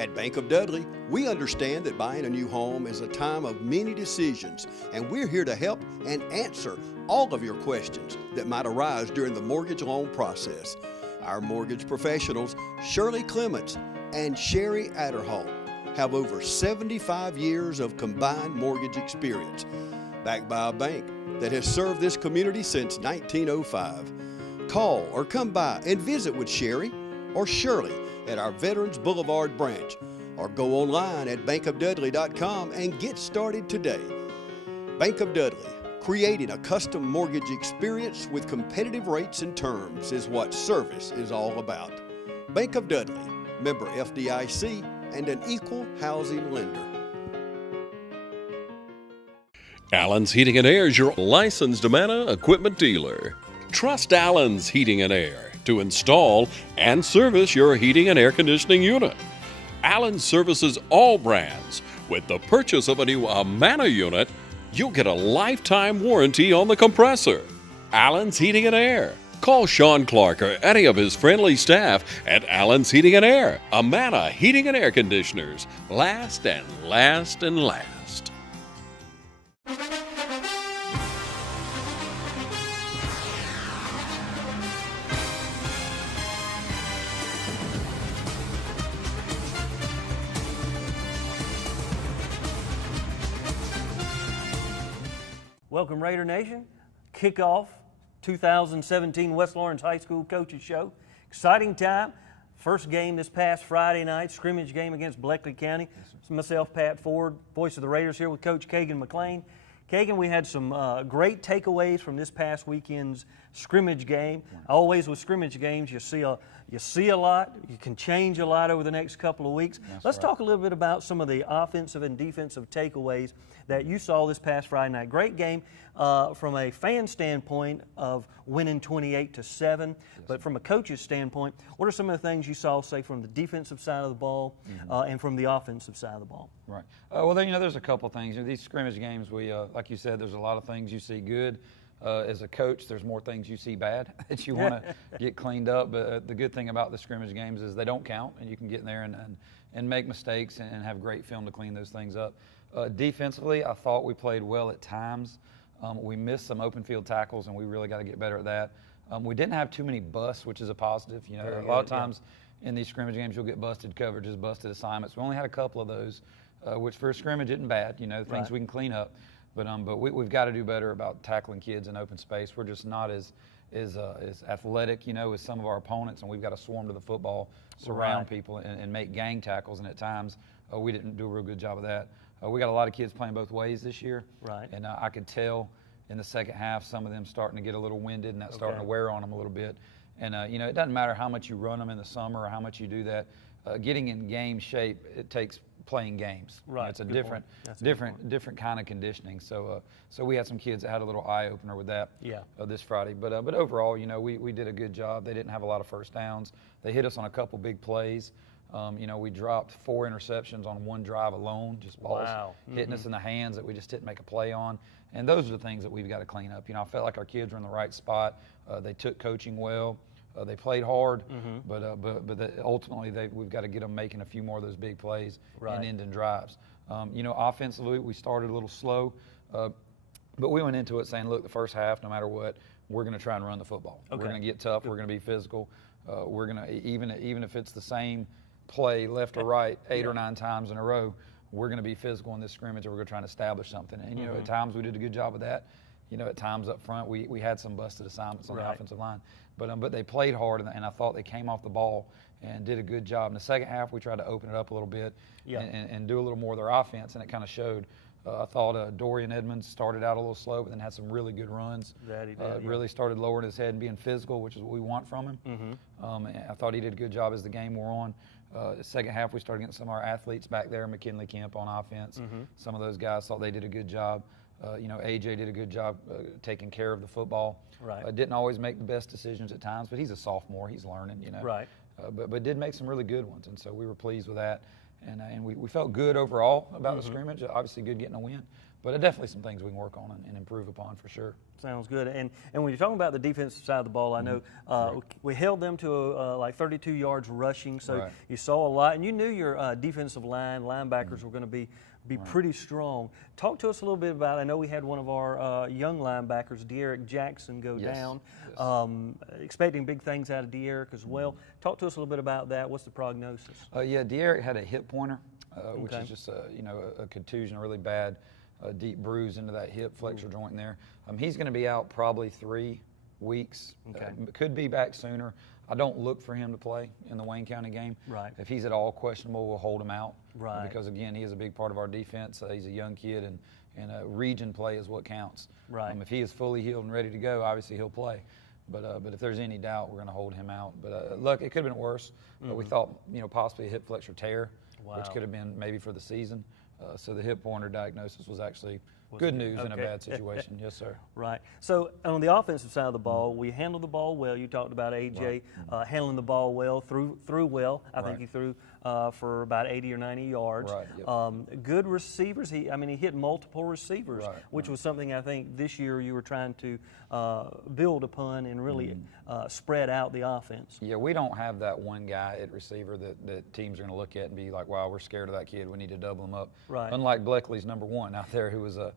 At Bank of Dudley, we understand that buying a new home is a time of many decisions, and we're here to help and answer all of your questions that might arise during the mortgage loan process. Our mortgage professionals, Shirley Clements and Sherry Adderhall, have over 75 years of combined mortgage experience, backed by a bank that has served this community since 1905. Call or come by and visit with Sherry or Shirley at our Veterans Boulevard branch, or go online at bankofdudley.com and get started today. Bank of Dudley, creating a custom mortgage experience with competitive rates and terms is what service is all about. Bank of Dudley, member FDIC, and an equal housing lender. Allen's Heating and Air is your licensed Amana equipment dealer. Trust Allen's Heating and Air to install and service your heating and air conditioning unit. Allen services all brands. With the purchase of a new Amana unit, you'll get a lifetime warranty on the compressor. Allen's Heating and Air. Call Sean Clark or any of his friendly staff at Allen's Heating and Air. Amana Heating and Air Conditioners. Last and last and last. Welcome, Raider Nation. Kickoff 2017 West Lawrence High School Coaches Show. Exciting time. First game this past Friday night, scrimmage game against Bleckley County. It's myself, Pat Ford, voice of the Raiders, here with Coach Kagan McLean. Kagan, we had some great takeaways from this past weekend's scrimmage game. Always with scrimmage games, you see a lot. You can change a lot over the next couple of weeks. Let's talk a little bit about some of the offensive and defensive takeaways that you saw this past Friday night. Great game from a fan standpoint of winning 28-7, but from a coach's standpoint, what are some of the things you saw, say, from the defensive side of the ball and from the offensive side of the ball? Right. Well, then, there's a couple things. These scrimmage games, we, like you said, there's a lot of things you see good. As a coach, there's more things you see bad that you want to get cleaned up. But the good thing about the scrimmage games is they don't count, and you can get in there and make mistakes and have great film to clean those things up. Defensively, I thought we played well at times. We missed some open field tackles, and we really got to get better at that. We didn't have too many busts, which is a positive. A lot of times in these scrimmage games, you'll get busted coverages, busted assignments. We only had a couple of those, which for a scrimmage isn't bad. Things we can clean up. But we've got to do better about tackling kids in open space. We're just not as athletic, as some of our opponents, and we've got to swarm to the football, surround people, and make gang tackles. And at times, we didn't do a real good job of that. We got a lot of kids playing both ways this year. Right. And I could tell in the second half some of them starting to get a little winded, and that's starting to wear on them a little bit. And, it doesn't matter how much you run them in the summer or how much you do that. Getting in game shape, it takes playing games. Right. It's a different kind of conditioning. So we had some kids that had a little eye opener with that this Friday. But overall, we did a good job. They didn't have a lot of first downs. They hit us on a couple big plays. We dropped 4 interceptions on one drive alone, just balls hitting us in the hands that we just didn't make a play on. And those are the things that we've got to clean up. I felt like our kids were in the right spot. They took coaching well. They played hard, but ultimately we've got to get them making a few more of those big plays and ending drives. Offensively, we started a little slow, but we went into it saying, look, the first half, no matter what, we're going to try and run the football. We're going to get tough. We're going to be physical. We're going to, even if it's the same play left or right 8 or 9 times in a row, we're going to be physical in this scrimmage, and we're going to try and establish something. And, at times we did a good job of that. At times up front, we had some busted assignments on the offensive line. But they played hard, and I thought they came off the ball and did a good job. In the second half, we tried to open it up a little bit and do a little more of their offense, and it kind of showed. I thought Dorian Edmonds started out a little slow, but then had some really good runs. That he did, really started lowering his head and being physical, which is what we want from him. I thought he did a good job as the game wore on. The second half, we started getting some of our athletes back there, McKinley Kemp on offense. Some of those guys thought they did a good job. AJ did a good job taking care of the football. Right. Didn't always make the best decisions at times, but he's a sophomore. He's learning, Right. But did make some really good ones, and so we were pleased with that. and we felt good overall about the scrimmage. Obviously, good getting a win, but definitely some things we can work on and improve upon for sure. Sounds good. And when you're talking about the defensive side of the ball, I know we held them to like 32 yards rushing, so you saw a lot, and you knew your defensive linebackers were going to be pretty strong. Talk to us a little bit about, I know we had one of our young linebackers, De'Eric Jackson, go down. Expecting big things out of De'Eric as well. Talk to us a little bit about that. What's the prognosis? Yeah, De'Eric had a hip pointer, which is just a contusion, a really bad deep bruise into that hip flexor joint there. He's going to be out probably 3 weeks. Could be back sooner. I don't look for him to play in the Wayne County game. Right. If he's at all questionable, we'll hold him out. Right. Because again, he is a big part of our defense. He's a young kid, and region play is what counts. Right. If he is fully healed and ready to go, obviously he'll play. But if there's any doubt, we're going to hold him out. But look, it could have been worse. We thought possibly a hip flexor tear, which could have been maybe for the season. So the hip pointer diagnosis was actually good news in a bad situation. Yes, sir. Right. So on the offensive side of the ball, we handled the ball well. You talked about AJ handling the ball well, threw well. I think he threw for about 80 or 90 yards. Right. Yep. Good receivers. He hit multiple receivers, which was something I think this year you were trying to build upon and really spread out the offense. Yeah, we don't have that one guy at receiver that teams are going to look at and be like, wow, we're scared of that kid. We need to double him up. Right. Unlike Bleckley's number one out there, who was a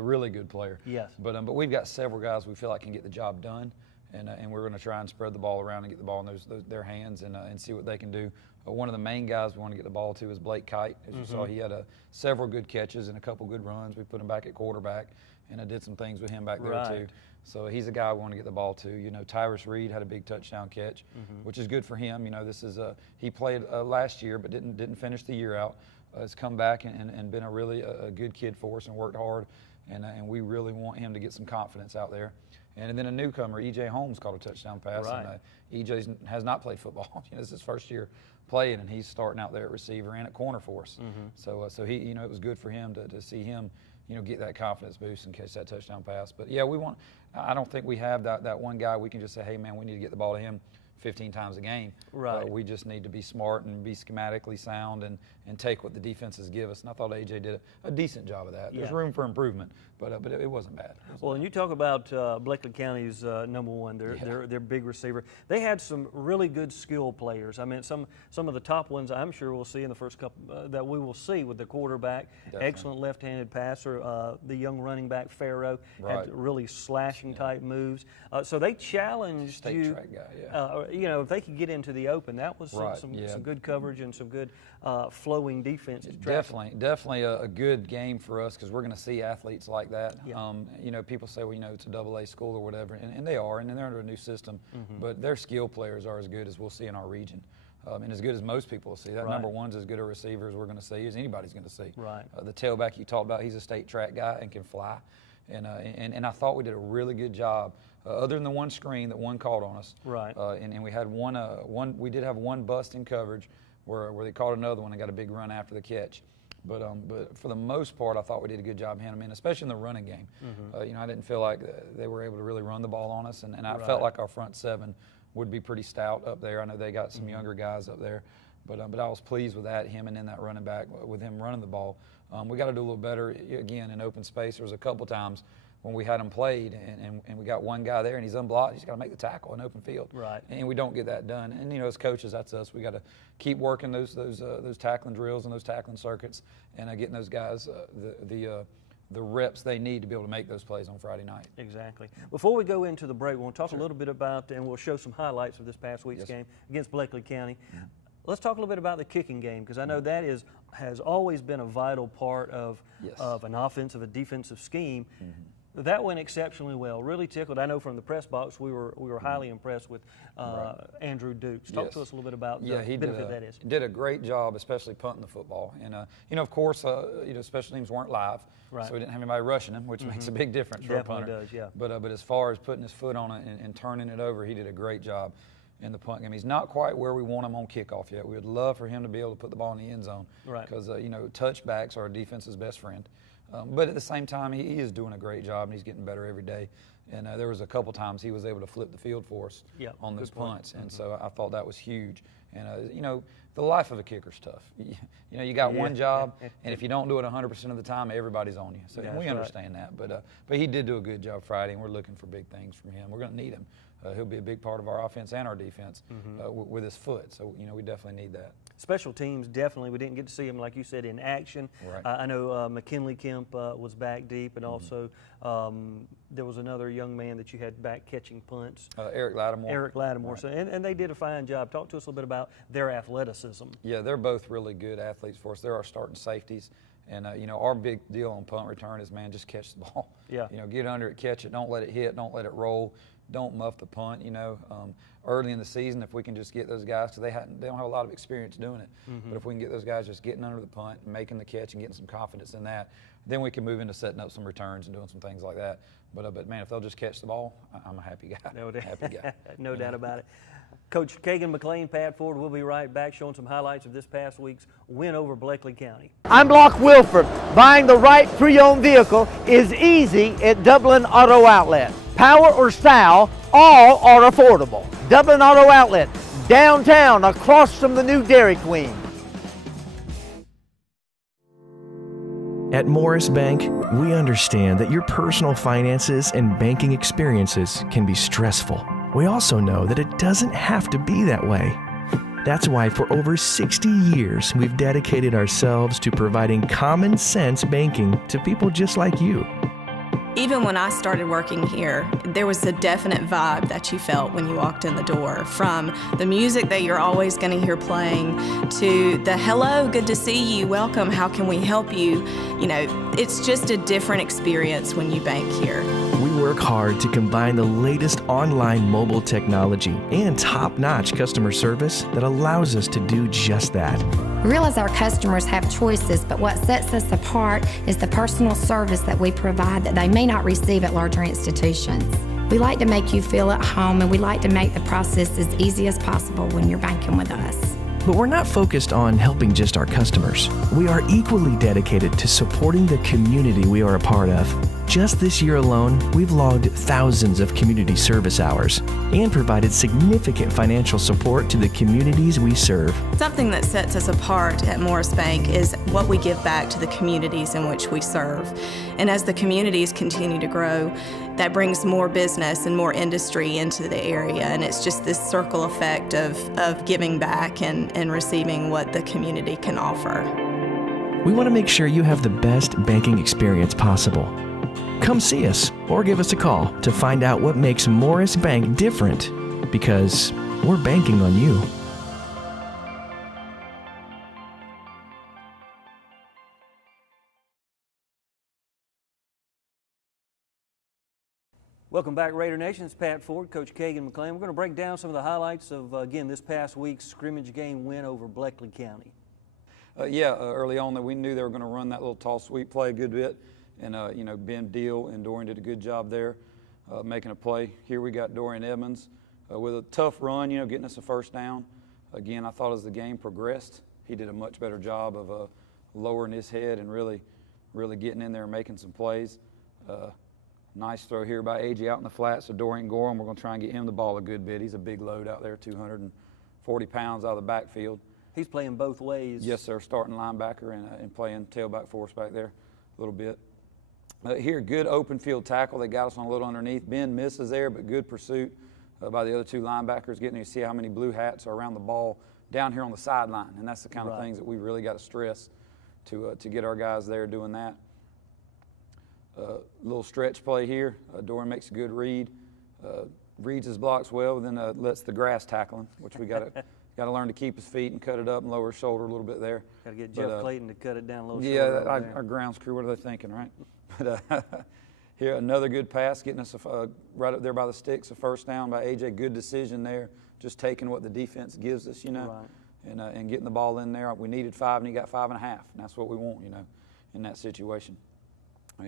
really good player. Yes. But we've got several guys we feel like can get the job done, and we're going to try and spread the ball around and get the ball in their hands and see what they can do. One of the main guys we want to get the ball to is Blake Kite. As you saw, he had several good catches and a couple good runs. We put him back at quarterback, and I did some things with him back there too. So he's a guy we want to get the ball to. Tyrus Reed had a big touchdown catch, which is good for him. This is he played last year but didn't finish the year out. Has come back and been a really a good kid for us and worked hard, and we really want him to get some confidence out there. And then a newcomer, E.J. Holmes, caught a touchdown pass. Right. And E.J. has not played football. This is his first year playing, and he's starting out there at receiver and at corner for us. So he, it was good for him to see him, get that confidence boost and catch that touchdown pass. But yeah, I don't think we have that one guy we can just say, hey man, we need to get the ball to him 15 times a game. Right. We just need to be smart and be schematically sound and take what the defenses give us. And I thought AJ did a decent job of that. There's room for improvement, but it wasn't bad. Well, and you talk about Bleckley County's number one, their big receiver. They had some really good skill players. I mean, some of the top ones I'm sure we'll see in the first couple that we will see with the quarterback. Definitely. Excellent left-handed passer. The young running back Farrow had really slashing type moves. So they challenged State you. Track guy, if they could get into the open, that was some good coverage and some good flowing defense. Definitely a good game for us because we're going to see athletes like that. Yeah. People say, well, it's a AA school or whatever, and they are, and they're under a new system. But their skill players are as good as we'll see in our region. And as good as most people will see. That number one's as good a receiver as we're going to see as anybody's going to see. Right. The tailback you talked about, he's a state track guy and can fly. And I thought we did a really good job, other than the one screen that one called on us. Right. And we had one. We did have one bust in coverage where they caught another one and got a big run after the catch. But for the most part, I thought we did a good job handling them, especially in the running game. I didn't feel like they were able to really run the ball on us, and I felt like our front seven would be pretty stout up there. I know they got some younger guys up there, but I was pleased with that, him and then that running back, with him running the ball. We got to do a little better, again, in open space. There was a couple times when we had him played and we got one guy there and he's unblocked. He's got to make the tackle in open field. Right. And we don't get that done. And, as coaches, that's us. We got to keep working those tackling drills and those tackling circuits and getting those guys the reps they need to be able to make those plays on Friday night. Exactly. Before we go into the break, we'll talk a little bit about, and we'll show some highlights of this past week's game against Bleckley County. Let's talk a little bit about the kicking game, because I know that has always been a vital part of an offensive, a defensive scheme. That went exceptionally well. Really tickled. I know from the press box we were highly impressed with Andrew Dukes. Talk to us a little bit about the benefit that is. He did a great job, especially punting the football. And of course, special teams weren't live, so we didn't have anybody rushing him, which makes a big difference for a punter. Definitely does, yeah. But as far as putting his foot on it and turning it over, he did a great job in the punt game. He's not quite where we want him on kickoff yet. We would love for him to be able to put the ball in the end zone, because touchbacks are our defense's best friend. But at the same time, he is doing a great job, and he's getting better every day. And there was a couple times he was able to flip the field for us on those punts, and so I thought that was huge. And you know, the life of a kicker's tough. You know, you got one job, and if you don't do it 100% of the time, everybody's on you. So and we understand that. But he did do a good job Friday, and we're looking for big things from him. We're going to need him. He'll be a big part of our offense and our defense with his foot. So, you know, we definitely need that. Special teams, definitely. We didn't get to see him, like you said, in action. Right. I know McKinley Kemp was back deep, and also there was another young man that you had back catching punts. Eric Lattimore. Eric Lattimore. Right. So, and they did a fine job. Talk to us a little bit about their athleticism. Yeah, they're both really good athletes for us. They're our starting safeties. And, you know, our big deal on punt return is, man, just catch the ball. Yeah. You know, get under it, catch it. Don't let it hit. Don't let it roll. Don't muff the punt, you know. Early in the season, if we can just get those guys, because they don't have a lot of experience doing it, but if we can get those guys just getting under the punt and making the catch and getting some confidence in that, then we can move into setting up some returns and doing some things like that. But man, if they'll just catch the ball, I'm a happy guy. No doubt. Happy guy. No doubt about it. Coach Kagan McLean, Pat Ford, we'll be right back showing some highlights of this past week's win over Bleckley County. I'm Locke Wilford. Buying the right pre-owned vehicle is easy at Dublin Auto Outlet. Power or style, all are affordable. Dublin Auto Outlet, downtown across from the new Dairy Queen. At Morris Bank, we understand that your personal finances and banking experiences can be stressful. We also know that it doesn't have to be that way. That's why for over 60 years, we've dedicated ourselves to providing common sense banking to people just like you. Even when I started working here, there was a definite vibe that you felt when you walked in the door, from the music that you're always going to hear playing to the hello, good to see you, welcome, how can we help you? You know, it's just a different experience when you bank here. We work hard to combine the latest online mobile technology and top-notch customer service that allows us to do just that. We realize our customers have choices, but what sets us apart is the personal service that we provide that they may not receive at larger institutions. We like to make you feel at home, and we like to make the process as easy as possible when you're banking with us. But we're not focused on helping just our customers. We are equally dedicated to supporting the community we are a part of. Just this year alone, we've logged thousands of community service hours and provided significant financial support to the communities we serve. Something that sets us apart at Morris Bank is what we give back to the communities in which we serve. And as the communities continue to grow, that brings more business and more industry into the area, and it's just this circle effect of giving back and receiving what the community can offer. We want to make sure you have the best banking experience possible. Come see us or give us a call to find out what makes Morris Bank different, because we're banking on you. Welcome back, Raider Nation. It's Pat Ford, Coach Kagan McLean. We're going to break down some of the highlights of, again, this past week's scrimmage game win over Bleckley County. Early on, we knew they were going to run that little toss sweep play a good bit. And, you know, Ben Deal and Dorian did a good job there making a play. Here we got Dorian Edmonds with a tough run, you know, getting us a first down. Again, I thought as the game progressed, he did a much better job of lowering his head and really getting in there and making some plays. Nice throw here by A.J. out in the flat, so Dorian Gorham, we're going to try and get him the ball a good bit. He's a big load out there, 240 pounds out of the backfield. He's playing both ways. Yes, sir, starting linebacker and playing tailback for us back there a little bit. Here, good open field tackle. They got us on a little underneath. Ben misses there, but good pursuit by the other two linebackers, getting to see how many blue hats are around the ball down here on the sideline. And that's the kind of things that we really got to stress to get our guys there doing that. Little stretch play here. Dorian makes a good read. Reads his blocks well, then lets the grass tackle him, which we got to learn to keep his feet and cut it up and lower his shoulder a little bit there. Got to get Jeff Clayton to cut it down a little. Yeah, our grounds crew, what are they thinking, right? But here, another good pass, getting us right up there by the sticks, a first down by A.J. Good decision there, just taking what the defense gives us, you know, and getting the ball in there. We needed 5, and he got 5.5, and that's what we want, you know, in that situation.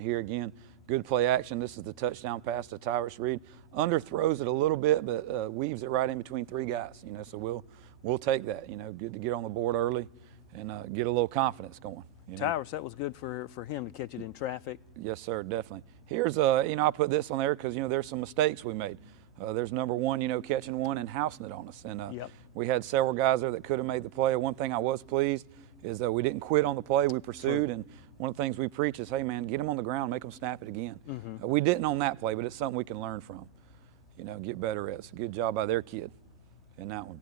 Here again, good play action. This is the touchdown pass to Tyrus Reed. Underthrows it a little bit, but weaves it right in between 3 guys, you know, so we'll take that, you know, good to get on the board early and get a little confidence going. Tyrus, that was good for him to catch it in traffic. Yes, sir, definitely. Here's, you know, I put this on there because, you know, there's some mistakes we made. there's number one, catching one and housing it on us. And Yep. we had several guys there that could have made the play. One thing I was pleased is that we didn't quit on the play. We pursued, and one of the things we preach is, hey, man, get them on the ground, make them snap it again. We didn't on that play, but it's something we can learn from, get better at. It's a good job by their kid in that one.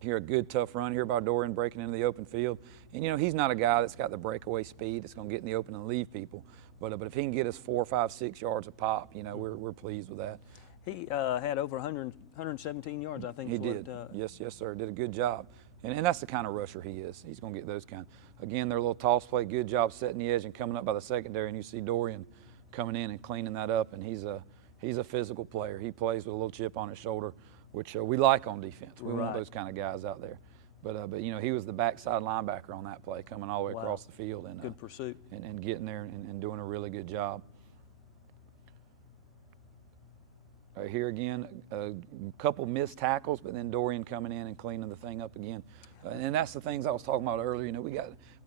Here, a good, tough run here by Dorian breaking into the open field. And, he's not a guy that's got the breakaway speed that's going to get in the open and leave people. But if he can get us 4, 5, 6 yards a pop, we're pleased with that. He had over 117 yards, I think. He did. Yes, sir. Did a good job. And that's the kind of rusher he is. He's going to get those kind. Again, their little toss play, good job setting the edge and coming up by the secondary. And you see Dorian coming in and cleaning that up. And he's a physical player. He plays with a little chip on his shoulder, which we like on defense. We want those kind of guys out there. But he was the backside linebacker on that play, coming all the way across the field. And good pursuit. And getting there and doing a really good job. Here again, a couple missed tackles, but then Dorian coming in and cleaning the thing up again. And that's the things I was talking about earlier. We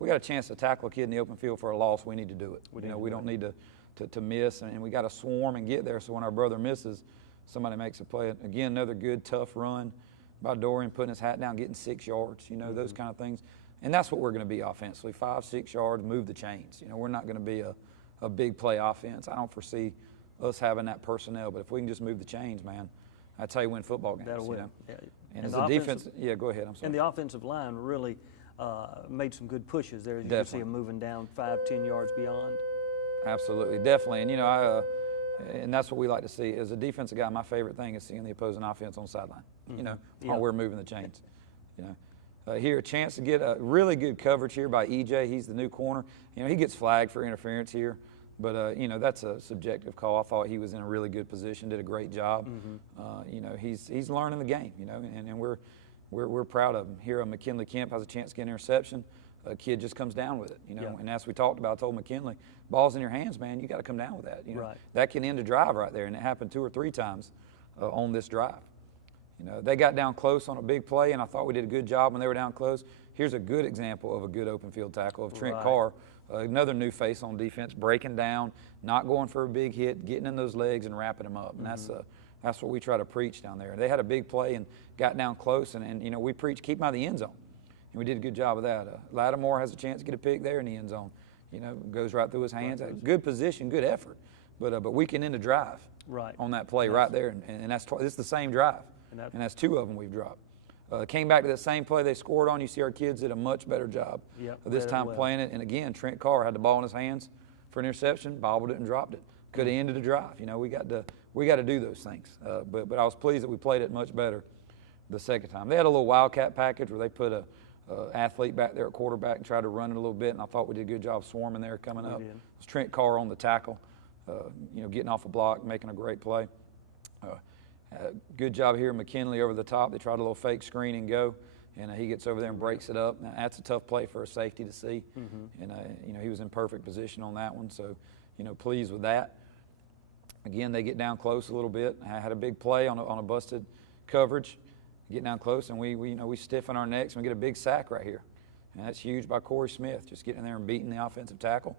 got a chance to tackle a kid in the open field for a loss. We need to do it. We don't need to miss, and we got to swarm and get there. So when our brother misses, somebody makes a play. Again, another good, tough run by Dorian, putting his hat down, getting 6 yards. Those kind of things. And that's what we're going to be offensively: 5, 6 yards, move the chains. We're not going to be a big play offense. I don't foresee us having that personnel, but if we can just move the chains, man, I tell you, win football games. That'll win. Yeah. And as the defense, go ahead. I'm sorry. And the offensive line really made some good pushes there. As you can see them moving down 5, 10 yards beyond. Absolutely, definitely. And and that's what we like to see. As a defensive guy, my favorite thing is seeing the opposing offense on the sideline. While we're moving the chains. Here, a chance to get a really good coverage here by EJ. He's the new corner. He gets flagged for interference here. But, that's a subjective call. I thought he was in a really good position, did a great job. He's learning the game, and we're proud of him. Here, McKinley Kemp has a chance to get an interception. A kid just comes down with it, And as we talked about, I told McKinley, ball's in your hands, man. You got to come down with that. That can end a drive right there, and it happened 2 or 3 times on this drive. They got down close on a big play, and I thought we did a good job when they were down close. Here's a good example of a good open field tackle of Trent Carr. Another new face on defense, breaking down, not going for a big hit, getting in those legs and wrapping them up. And that's what we try to preach down there. They had a big play and got down close, and we preach keep them out of the end zone. And we did a good job of that. Lattimore has a chance to get a pick there in the end zone. Goes right through his hands. Good position, good effort. But we can end a drive on that play right there. And it's the same drive. And that's 2 of them we've dropped. Came back to that same play they scored on. You see our kids did a much better job this time playing it. And again, Trent Carr had the ball in his hands for an interception, bobbled it and dropped it. Could have ended the drive. We got to do those things. But I was pleased that we played it much better the second time. They had a little wildcat package where they put a athlete back there at quarterback and tried to run it a little bit, and I thought we did a good job swarming there coming up. It was Trent Carr on the tackle, getting off a block, making a great play. Good job here, McKinley over the top. They tried a little fake screen and go, and he gets over there and breaks it up. Now, that's a tough play for a safety to see, and he was in perfect position on that one. So, pleased with that. Again, they get down close a little bit. I had a big play on a busted coverage, get down close, and we stiffen our necks and we get a big sack right here, and that's huge by Corey Smith, just getting in there and beating the offensive tackle,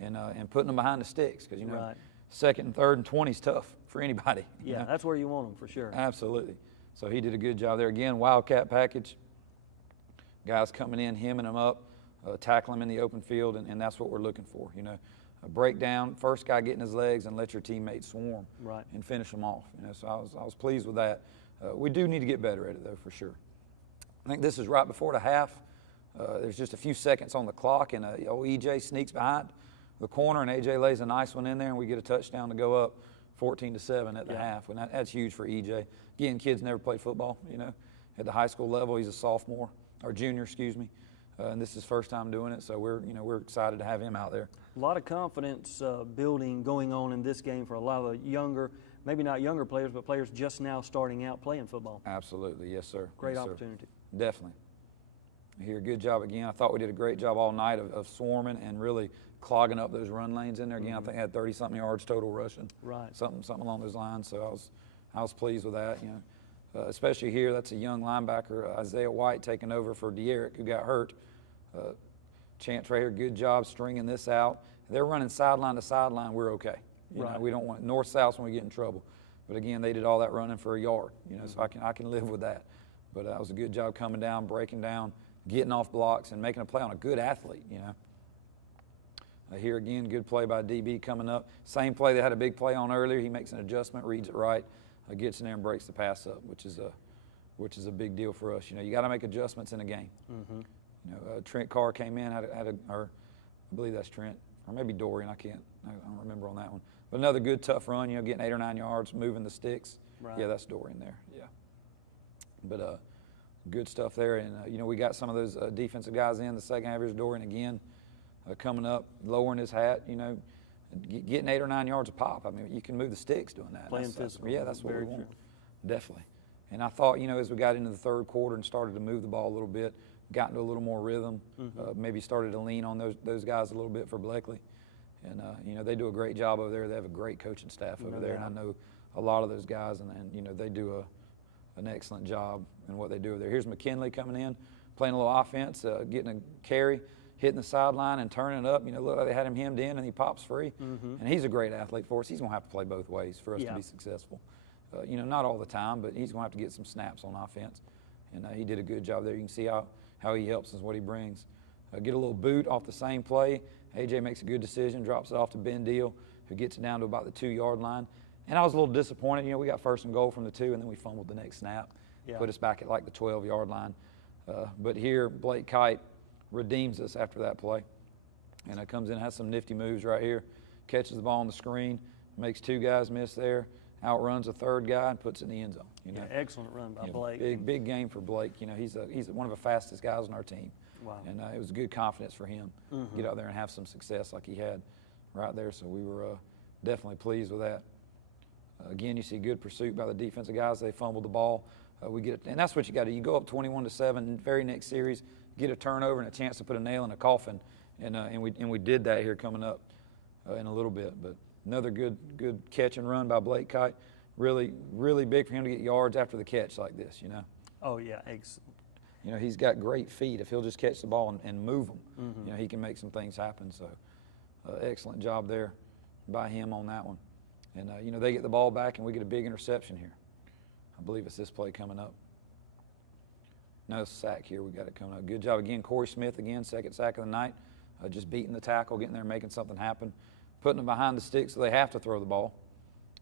and putting them behind the sticks because second and third and 20 is tough for anybody. Yeah, that's where you want them for sure. Absolutely. So he did a good job there. Again, wildcat package. Guys coming in, hemming them up, tackling them in the open field, and that's what we're looking for. A breakdown, first guy getting his legs, and let your teammates swarm and finish them off. So I was pleased with that. We do need to get better at it though, for sure. I think this is right before the half. There's just a few seconds on the clock, and old EJ sneaks behind the corner, and AJ lays a nice one in there, and we get a touchdown to go up 14-7 at the half. And that's huge for EJ. Again, kids never played football, at the high school level. He's a sophomore, or junior, excuse me. And this is his first time doing it, so we're excited to have him out there. A lot of confidence building going on in this game for a lot of younger, maybe not younger players, but players just now starting out playing football. Absolutely, yes, sir. Great yes, opportunity. Sir. Definitely. Here, good job again. I thought we did a great job all night of swarming and really clogging up those run lanes in there. Again, I think I had 30-something yards total rushing. Right. Something along those lines. So I was pleased with that. Especially here, that's a young linebacker, Isaiah White, taking over for De'Eric, who got hurt. Chance right here, good job stringing this out. They're running sideline to sideline. We're okay. We don't want north-south when we get in trouble. But again, they did all that running for a yard, you know, so I can live with that. But that was a good job coming down, breaking down, getting off blocks, and making a play on a good athlete, you know. Here again, good play by DB coming up. Same play they had a big play on earlier. He makes an adjustment, reads it right, gets in there and breaks the pass up, which is a big deal for us. You know, you got to make adjustments in a game. You know, Trent Carr came in, or I believe that's Trent, or maybe Dorian. I don't remember on that one. But another good, tough run. You know, getting 8 or 9 yards, moving the sticks. Right. Yeah, that's Dorian there. Yeah. But good stuff there. And you know, we got some of those defensive guys in the second half. Here's Dorian again. Coming up, lowering his hat, you know, getting 8 or 9 yards a pop. I mean, you can move the sticks doing that. Playing physical. Yeah, that's what we want. Definitely. And I thought, you know, as we got into the third quarter and started to move the ball a little bit, got into a little more rhythm, maybe started to lean on those guys a little bit for Blakely. And, you know, they do a great job over there. They have a great coaching staff over there. And I know a lot of those guys, and you know, they do an excellent job in what they do over there. Here's McKinley coming in, playing a little offense, getting a carry, hitting the sideline and turning it up. You know, look like they had him hemmed in and he pops free. And he's a great athlete for us. He's going to have to play both ways for us to be successful. You know, not all the time, but he's going to have to get some snaps on offense. And he did a good job there. You can see how he helps us, what he brings. Get a little boot off the same play. AJ makes a good decision, drops it off to Ben Deal, who gets it down to about the 2-yard line. And I was a little disappointed. You know, we got 1st and goal from the 2, and then we fumbled the next snap. Put us back at like the 12-yard line. But here, Blake Kite redeems us after that play. And it comes in, has some nifty moves right here. Catches the ball on the screen, makes 2 guys miss there, outruns a 3rd guy and puts it in the end zone. You know? Yeah, excellent run by Blake. Big game for Blake. You know, he's one of the fastest guys on our team. Wow. And it was good confidence for him to get out there and have some success like he had right there. So we were definitely pleased with that. Again, you see good pursuit by the defensive guys. They fumbled the ball. We get it, and that's what you got to do. You go up 21-7 in the very next series, get a turnover and a chance to put a nail in a coffin, and we did that here coming up in a little bit. But another good catch and run by Blake Kite. Really big for him to get yards after the catch like this, you know. Oh yeah, excellent. You know, he's got great feet. If he'll just catch the ball and move them, you know, he can make some things happen. So excellent job there by him on that one. And you know, they get the ball back and we get a big interception here. I believe it's this play coming up. No sack here. We got it coming up. Good job again. Corey Smith again, 2nd sack of the night. Just beating the tackle, getting there, making something happen, putting them behind the sticks so they have to throw the ball.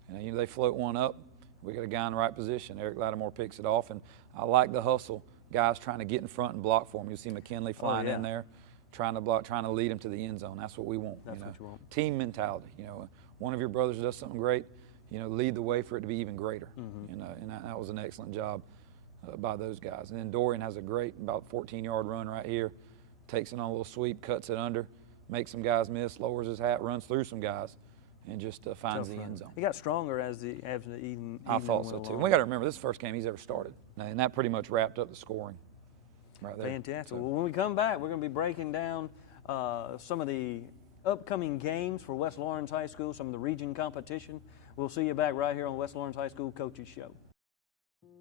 And you know, they float one up. We got a guy in the right position. Eric Lattimore picks it off, and I like the hustle. Guys trying to get in front and block for him. You see McKinley flying in there, trying to block, trying to lead him to the end zone. That's what we want. That's what you want. Team mentality. You know, one of your brothers does something great, you know, lead the way for it to be even greater. And that was an excellent job by those guys. And then Dorian has a great about 14-yard run right here. Takes it on a little sweep, cuts it under, makes some guys miss, lowers his hat, runs through some guys, and just finds the end zone. He got stronger as the evening I thought so too. And we got to remember, this is the first game he's ever started, and that pretty much wrapped up the scoring right there. Fantastic. So, well, when we come back, we're going to be breaking down some of the upcoming games for West Lawrence High School, some of the region competition. We'll see you back right here on West Lawrence High School Coaches Show.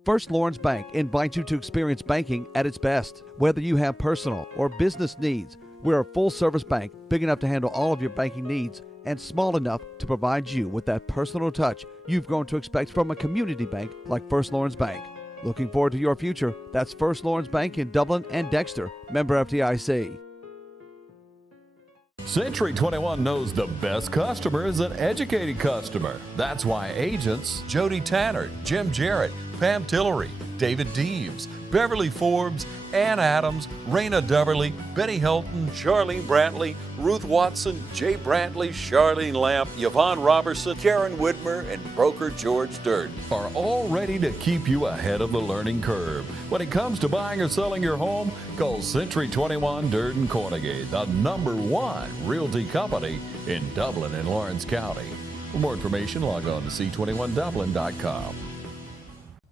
First Lawrence Bank invites you to experience banking at its best. Whether you have personal or business needs, we're a full-service bank, big enough to handle all of your banking needs and small enough to provide you with that personal touch you've grown to expect from a community bank like First Lawrence Bank. Looking forward to your future? That's First Lawrence Bank in Dublin and Dexter, member FDIC. Century 21 knows the best customer is an educated customer. That's why agents Jody Tanner, Jim Jarrett, Pam Tillery, David Deeves, Beverly Forbes, Ann Adams, Raina Duberly, Betty Helton, Charlene Brantley, Ruth Watson, Jay Brantley, Charlene Lamp, Yvonne Robertson, Karen Whitmer, and broker George Durden are all ready to keep you ahead of the learning curve. When it comes to buying or selling your home, call Century 21 Durden Cornegay, the #1 realty company in Dublin and Lawrence County. For more information, log on to c21dublin.com.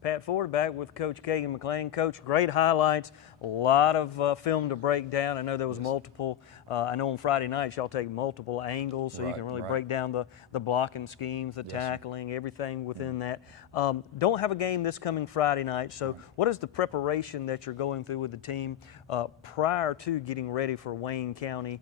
Pat Ford back with Coach Kagan McLean. Coach, great highlights, a lot of film to break down. I know there was multiple, I know on Friday nights y'all take multiple angles so you can really break down the blocking schemes, the tackling, everything within that. Don't have a game this coming Friday night, so what is the preparation that you're going through with the team prior to getting ready for Wayne County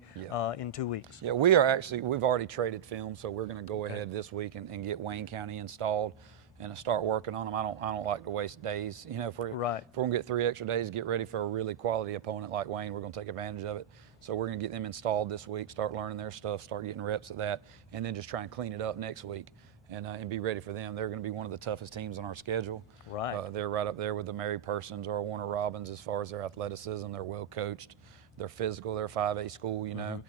in 2 weeks? Yeah, we've already traded film, so we're going to go ahead this week and get Wayne County installed. and start working on them. I don't like to waste days. You know, if we're going to get 3 extra days to get ready for a really quality opponent like Wayne, we're going to take advantage of it. So we're going to get them installed this week, start learning their stuff, start getting reps at that, and then just try and clean it up next week and be ready for them. They're going to be one of the toughest teams on our schedule. They're right up there with the Mary Persons or Warner Robins as far as their athleticism. They're well coached. They're physical. They're a 5A school, you know.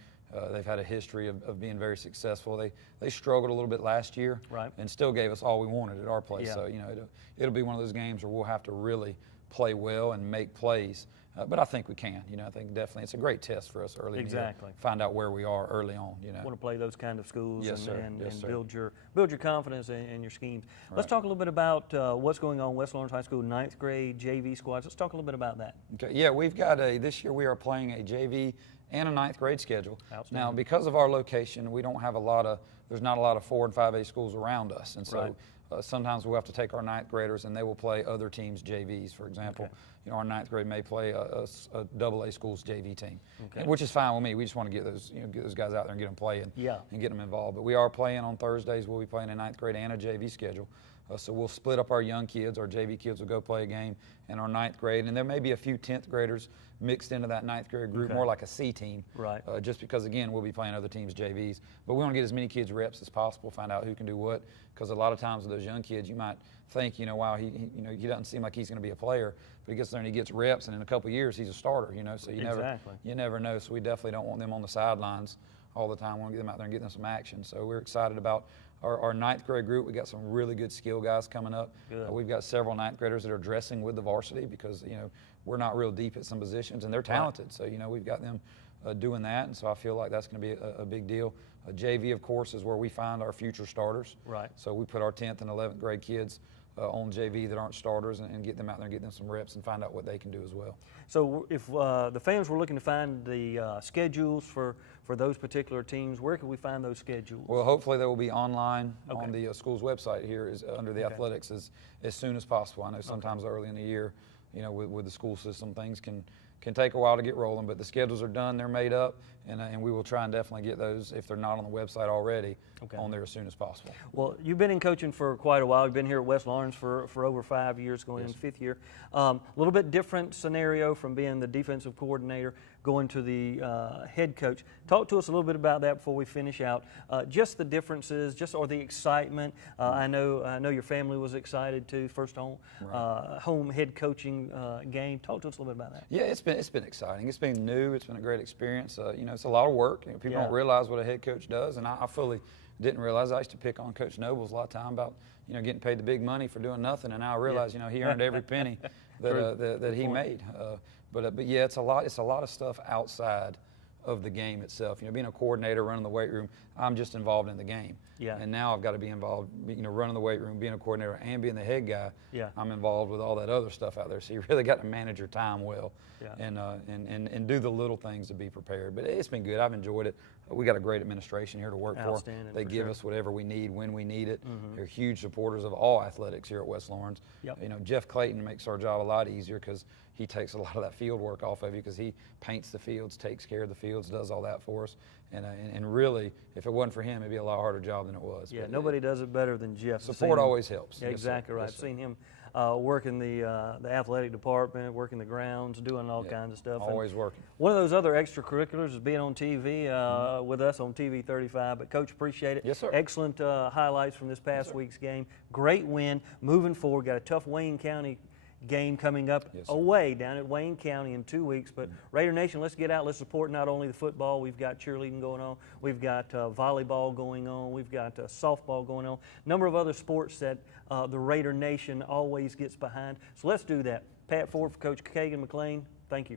They've had a history of being very successful. They struggled a little bit last year and still gave us all we wanted at our place. So, you know, it'll be one of those games where we'll have to really play well and make plays. But I think we can. You know, I think definitely it's a great test for us early in the year. Find out where we are early on. You know, want to play those kind of schools and build your confidence in your schemes. Let's talk a little bit about what's going on West Lawrence High School 9th grade JV squads. Let's talk a little bit about that. Okay. Yeah, we've got this year we are playing a JV and a 9th grade schedule. Now, because of our location, we don't have there's not a lot of 4 and 5A schools around us, and so sometimes we'll have to take our 9th graders and they will play other teams' JVs. For example, you know, our 9th grade may play a AA school's JV team, which is fine with me. We just want to get those guys out there and get them playing and get them involved. But we are playing on Thursdays. We'll be playing a 9th grade and a JV schedule. So we'll split up our young kids. Our JV kids will go play a game in our 9th grade, and there may be a few 10th graders mixed into that 9th grade group, more like a C team. Just because, again, we'll be playing other teams' JVs. But we want to get as many kids reps as possible, find out who can do what, because a lot of times with those young kids, you might think, you know, wow, he doesn't seem like he's going to be a player, but he gets there and he gets reps, and in a couple of years, he's a starter, you know, so you never know. So we definitely don't want them on the sidelines all the time. We want to get them out there and get them some action. So we're excited about our 9th grade group. We got some really good skill guys coming up. We've got several 9th graders that are dressing with the varsity because, you know, we're not real deep at some positions, and they're talented. So, you know, we've got them doing that, and so I feel like that's going to be a big deal. JV, of course, is where we find our future starters. So we put our 10th and 11th grade kids on JV that aren't starters and get them out there and get them some reps and find out what they can do as well. So if the fans were looking to find the schedules for those particular teams, where can we find those schedules? Well, hopefully they will be online on the school's website here under the athletics as soon as possible. I know sometimes early in the year, you know, with the school system, things can take a while to get rolling, but the schedules are done, they're made up, and we will try and definitely get those, if they're not on the website already, on there as soon as possible. Well, you've been in coaching for quite a while. You've been here at West Lawrence for over 5 years, going in 5th year. A little bit different scenario from being the defensive coordinator going to the head coach. Talk to us a little bit about that before we finish out. Just the differences, or the excitement. I know your family was excited too. First home head coaching game. Talk to us a little bit about that. Yeah, it's been exciting. It's been new. It's been a great experience. You know, it's a lot of work. You know, people don't realize what a head coach does, and I fully didn't realize. I used to pick on Coach Nobles a lot of time about, you know, getting paid the big money for doing nothing, and now I realize, you know, he earned every penny that he made. But yeah, it's a lot of stuff outside of the game itself. You know, being a coordinator, running the weight room, I'm just involved in the game. And now I've got to be involved, you know, running the weight room, being a coordinator, and being the head guy. I'm involved with all that other stuff out there. So you really got to manage your time well, and do the little things to be prepared. But it's been good. I've enjoyed it. We got a great administration here to work for. They give us whatever we need when we need it. They're huge supporters of all athletics here at West Lawrence. You know, Jeff Clayton makes our job a lot easier because he takes a lot of that field work off of you, because he paints the fields, takes care of the fields, does all that for us. And really, if it wasn't for him, it'd be a lot harder job than it was. Yeah, nobody does it better than Jeff. Support always helps. Yeah, exactly right. I've seen him work in the athletic department, working the grounds, doing all kinds of stuff. Always working. One of those other extracurriculars is being on TV with us on TV 35. But Coach, appreciate it. Yes, sir. Excellent highlights from this past week's game. Great win. Moving forward, got a tough Wayne County game coming up away down at Wayne County in 2 weeks. But Raider Nation, let's get out. Let's support not only the football. We've got cheerleading going on. We've got volleyball going on. We've got softball going on. A number of other sports that the Raider Nation always gets behind. So let's do that. Pat Ford for Coach Kagan McLean, thank you.